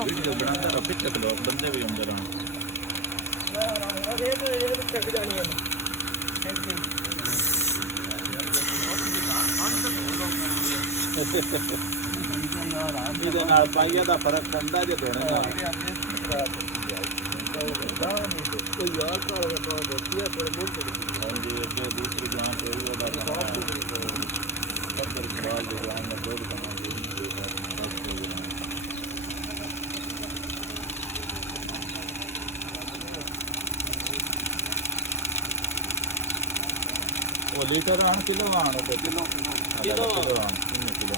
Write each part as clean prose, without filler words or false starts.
video बनाता रहो पिछले लोग बंदे भी अंदर आए ਇਹਦੇ ਨਾਲ ਪਾਈਆ ਦਾ ਫਰਕ ਪੈਂਦਾ ਜੇ ਧੋਣੇ ਨਾਲ ਕੋਈ ਯਾਰ ਘਰ ਦਾ ਦੋਸਤੀ ਹੈ ਪਰ ਮੁੱਲ ਤੇ ਹਾਂਜੀ ਅੱਗੇ ਦੂਸਰੀ ਗਾਂ ਤੇ ਉਹਦਾ ਸਵਾਲ ਦੇ ਗਾਂ ਦਾ ਦੋ ਬਣਾਉਂਦੇ वो लीटर आन किलो आन किलो किलो आन किलो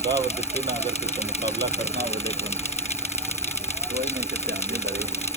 दावत दिखती ना अगर किसी मुकाबला करना हो लेकिन कोई नहीं कितने आदमी लगे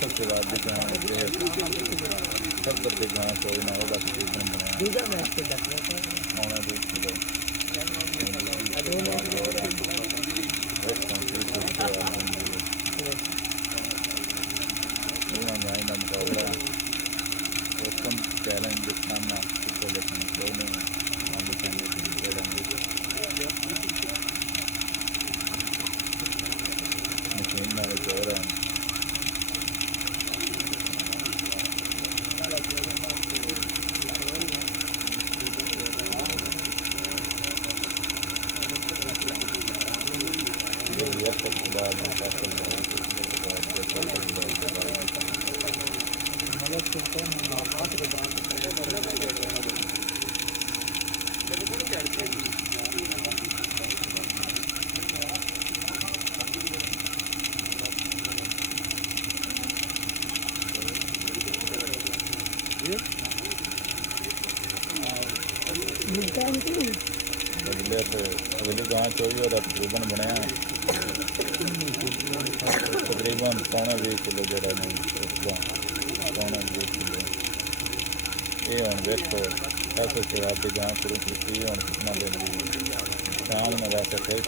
सबसे बाद भी गाँव सब गाँव कोई ना होगा दूसरा मैच के मुकाबला कम चैलेंज के सामना लेकिन कोई नहीं मशीन में हो रहा है अगली गांव चौबी और तकरीबन बनाया तकरीबन पौने 20 किलो जरा नहीं पौने 20 किलो ये हम देखो ऐसे सेवा की गांव शुरू की हम कितना दिन शाम में वैसे कोई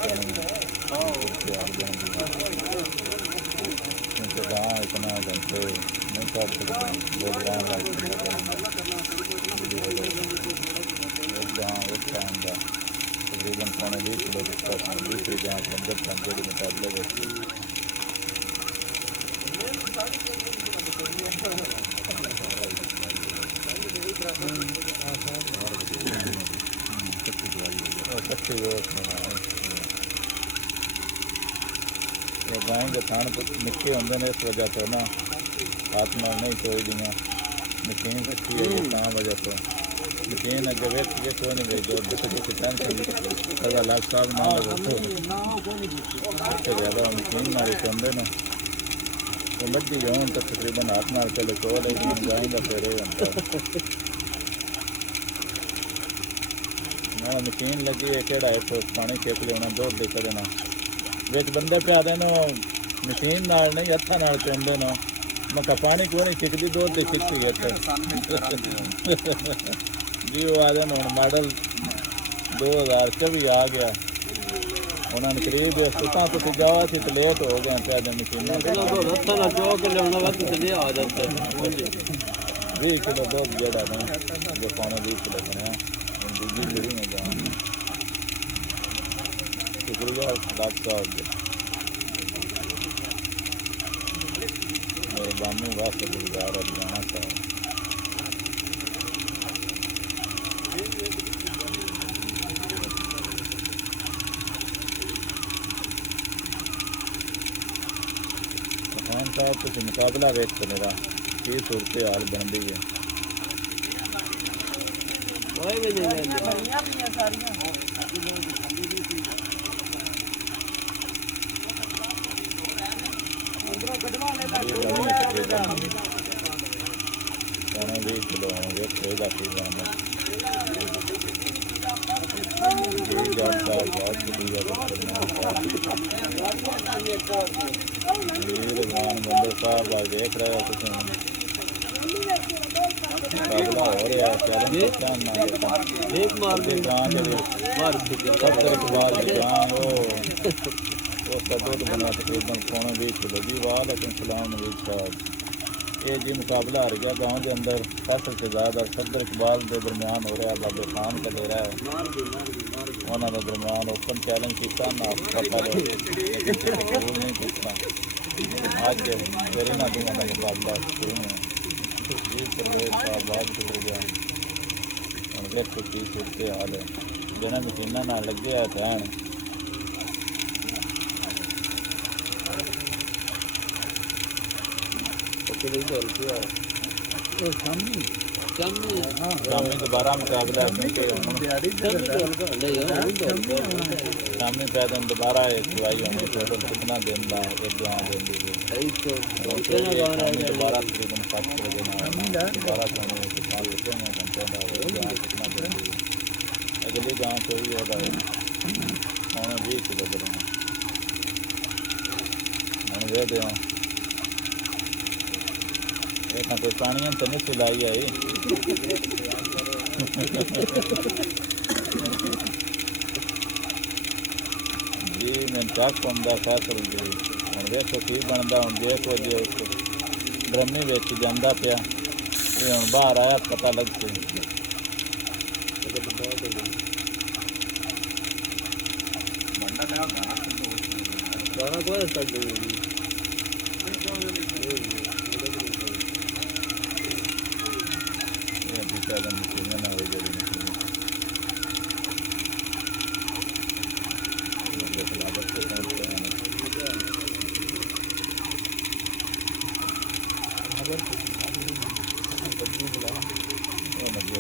क्योंकि गाँव इतना घंटे नहीं कर सकते लोग गाँव गाँव एक टाइम का तकरीबन पौने 20 किलो दूसरी गाँव के अंदर के मुकाबले गाँव के थान निके होंगे ने इस वजह तो ना हाथ में नहीं कोई दियाँ मशीन रखी है वजह तो मशीन अगे वेच कोई नहीं गई जो किसी टेंशन अगर लाभ साहब ना लगे ज़्यादा मशीन मारी चंदे ना तो मध्य जाऊँ तो तकरीबन हाथ मार चले तो जाऊँगा फिर ना मशीन लगी है कि पानी खेत लिया दूध दे देना बिच बंदे प्या देना मशीन नाल नहीं हथा नाल चुनते ना मैं कहा पानी क्यों नहीं खिचती दूध तो खिचती है जी वो आदे हूँ मॉडल 2024 आ गया उन्होंने करीब सुता तो जाओ थी तो लेट हो गए प्या मशीन 20 किलो दूध जेड़ा ना जो पौने 20 किलो बनया दूजी मेरी में जान शुक्रिया डॉक्टर साहब मेरे बामी वास्ते गुजार जाना साहब खान साहब तुम मुकाबला वेख मेरा की सूरत हाल बनती है पौने 20 किलो वेखो का की बनता बहुत शुक्रिया भगवान बंदे साहब देख रहे हो तुम मुकाबला हो रहा है चैलेंज एक मार दे जान उसका दूध बना तकरीबन पौने 20 किलो जी वालेकुम सलाम नवीद साहब ये जी मुकाबला हर गया गाँव के अंदर फसल से ज़्यादा सदर इकबाल के दरमियान हो रहा है बाबे खान का दे रहा है उन्होंने दरमियान ओपन चैलेंज किया ना पता नहीं कितना आज मेरे ना दूंगा ना मुकाबला शुरू में जी परवेज साहब बहुत शुक्रिया और देखो की सूरत हाल है बिना मशीना ना लगे है भैन शामी दोबारा मुकाबला शामी पैदल दोबारा एक दवाई होनी टोटल कितना दिन का एक गाँव दोबारा तकरीबन 7 बजे दोबारा घंटे कितना दिन अगली गाँव से ही होगा 20 किलो बढ़ेंगे हम दे दें एक कोई पानी तो नहीं सिलाई आई जी मैं चक पाँदा फैसल जी हम देखो की बनता हूँ देखो जी ड्रमी बेच जाता पाया ये हम बाहर आया पता लग से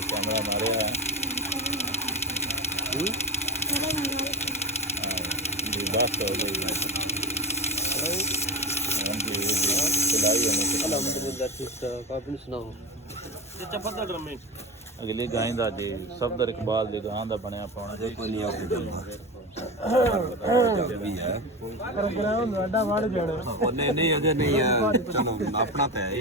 कैमरा मारे है जी बस हो गई अगली गाय का जी सफदर इकबाल की गां का बनया पाना अपना तो है ही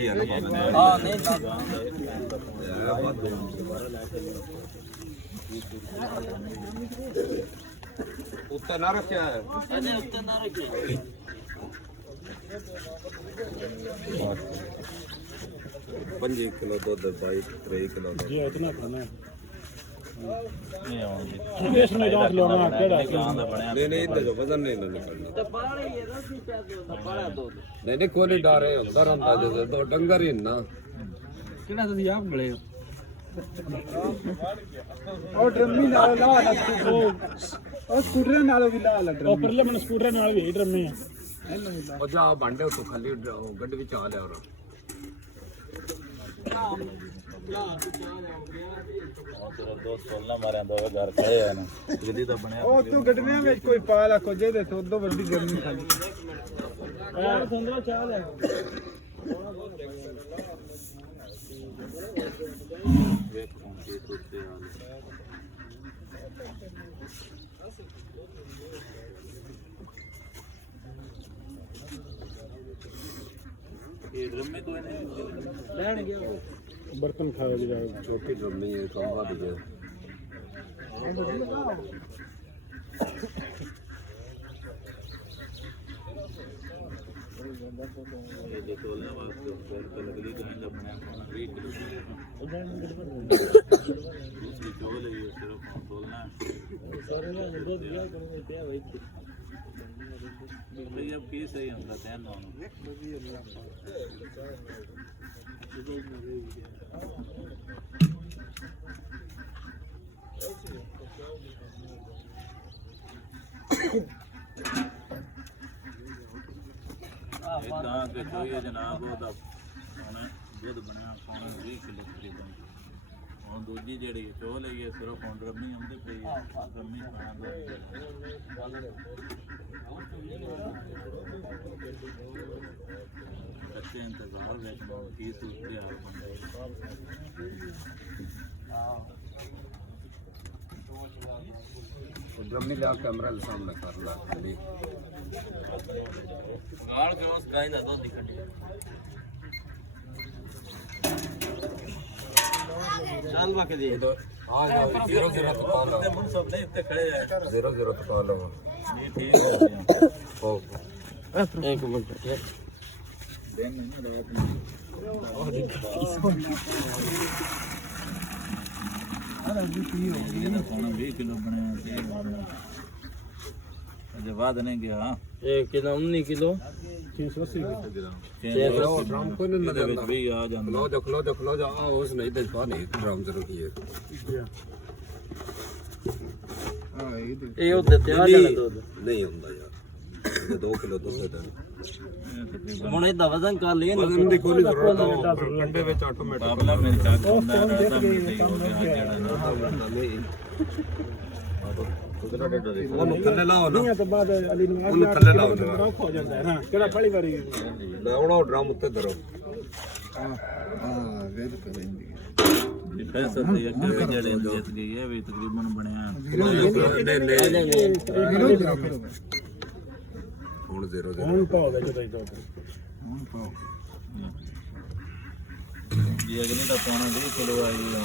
उत्तर ना रखा है 5 किलो दूध 22-23 किलो जी इतना खाना नहीं तो वजन नहीं निकलना नहीं कोई डर है अंदर अंदर जैसे तो डंगर ही ना कितना तो आप गले और ड्रमी नाल ला और स्कूटर नाल भी ला ड्रम परले मन स्कूटर नाल भी ड्रमी है और जा भांडे तो खाली गड्डी विच आ ले और दोस्त बोलना मारे दो घर खड़े हैं ना जल्दी तो बने ओ तू गड्डियां में कोई पाला को जे दे तो दो बड़ी गर्मी खाली यार संदरा चाह ले ये ड्रम में कोई नहीं लैंड गया बर्तन खाओ जी छोटी ड्रम में ये काम आ गया ये जो तोलने वास्ते फिर लगली कहीं का बनाया 20 किलो दूसरी चोल है ये सिर्फ तोलना भाई अब की सही होगा ध्यान ना इतना के चाहिए जनाब वो तो उन्हें दूध बनया 20 किलो तकरीबन और दूजी जड़ी चोल है ये सिर्फ रम्मी आंदे पे रम्मी खाना कच्चे इंतजार देखना की सूरत हाल बन ड्रमी ला कैमरा सामने कर ला खड़ी गाल के उस गाय दा दूध दिखटी चाल बाके दे हां 0-0 तो कॉल लो हम सब नहीं इतने खड़े हैं 0-0 तो कॉल लो ये ठीक हो गया ओ एक मिनट दिन नहीं रात में अरे भी की हो गई ना खाना 20 किलो बने हैं अजय बाद नहीं गया 1 किलो 19 किलो 680 ड्रम को नहीं भी आ जाता खलो जा उस नहीं दे पा नहीं ड्रम जरूर की है ये उधर ते आ जाना दूध नहीं ਹੁੰਦਾ यार 2 किलो दूध दे ਹੁਣ ਇਹਦਾ ਵਜ਼ਨ ਕਰ ਲਈ ਨਾ ਵਜ਼ਨ ਦੀ ਕੋਈ ਜ਼ਰੂਰਤ ਨਹੀਂ ਕੰਡੇ ਵਿੱਚ ਆਟੋਮੈਟਿਕ ਬਾਬਲਾ ਮੇਰੇ ਚਾਕ ਹੁੰਦਾ ਰਾਤਾ ਵੀ ਸਹੀ ਹੋ ਗਿਆ ਜਿਹੜਾ ਨਾ ਉਹਨੂੰ ਥੱਲੇ ਲਾਓ ਨਾ ਤੋਂ ਬਾਅਦ ਅਲੀ ਨਵਾਜ਼ ਉਹਨੂੰ ਥੱਲੇ ਲਾਓ ਰੌਖ ਹੋ ਜਾਂਦਾ ਹੈ ਨਾ ਕਿਹੜਾ ਪਹਿਲੀ ਵਾਰੀ ਲਾਉਣਾ ਡਰਮ ਉੱਤੇ ਧਰੋ पैसा तो ये जड़े जीत गई है भी तकरीबन बनया ਹੁਣ 0-0 ਹੁਣ ਪਾਓ ਦੇ ਜਦੋਂ ਇਦੋਂ ये अगली का पौना 20 किलो आई है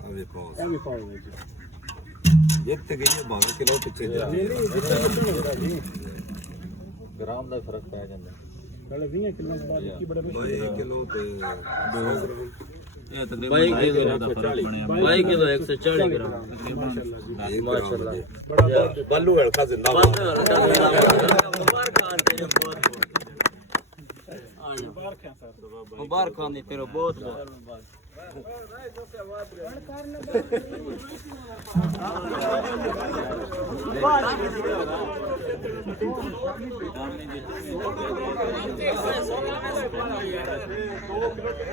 ਆ ਵੇਖੋ ਇਹ ਵੀ ਪਾਓ ਦੇ ਜਿੱਤ ਗਈ ਹੈ 12 ਕਿਲੋ ਪਿੱਛੇ ਜਾ ग्राम का फर्क पै जाता ਨਾਲੇ 20 ਕਿਲੋ ਬਾਅਦ ਕੀ ਬੜਾ 22 ਕਿਲੋ ਤੇ 2 ये तकरीबन 22 किलो का फर्क बनया 22 किलो 140 ग्राम माशाल्लाह ਬੜਾ ਬੱਲੂ ਹਲਕਾ ਜ਼ਿੰਦਾਬਾਦ ਮੁਬਾਰਕ ਖਾਨ ਤੇਰੇ ਬਹੁਤ ਮੁਬਾਰਕ ਹੈ ਸਰ ਮੁਬਾਰਕ ਖਾਨ ਦੀ ਤੇਰੇ ਬਹੁਤ